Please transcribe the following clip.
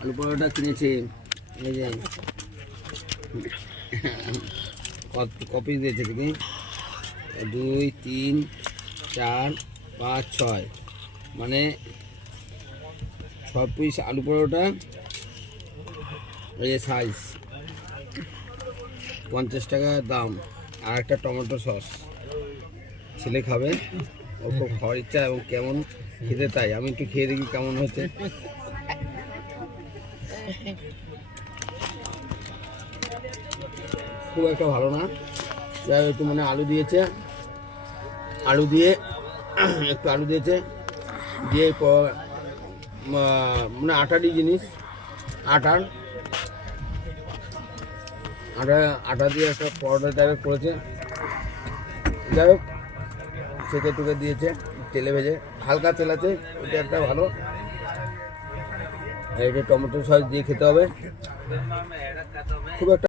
আলু পরোটা কিনেছে, এই যে কপি দিয়েছে দেখি 2 3 4 5 6, মানে 6 পিস আলু পরোটা। এই যে সাইজ 50 টাকা দাম, আর একটা টমেটো সস। ছেলে খাবে, ওর খুব খাওয়ার ইচ্ছা এবং কেমন খেতে, তাই আমি একটু খেয়ে দেখি কেমন হচ্ছে। খুব একটা ভালো না, যাই একটু মানে আলু দিয়েছে, আলু দিয়ে একটু আলু দিয়েছে দিয়ে মানে আটারই জিনিস, আটা দিয়ে একটা পরোটা টাইপের করেছে। যাই হোক, সেকে টুকে দিয়েছে তেলে ভেজে, হালকা তেল আছে, ওটা একটা ভালো। এটা টমেটো সস দিয়ে খেতে হবে, খুব একটা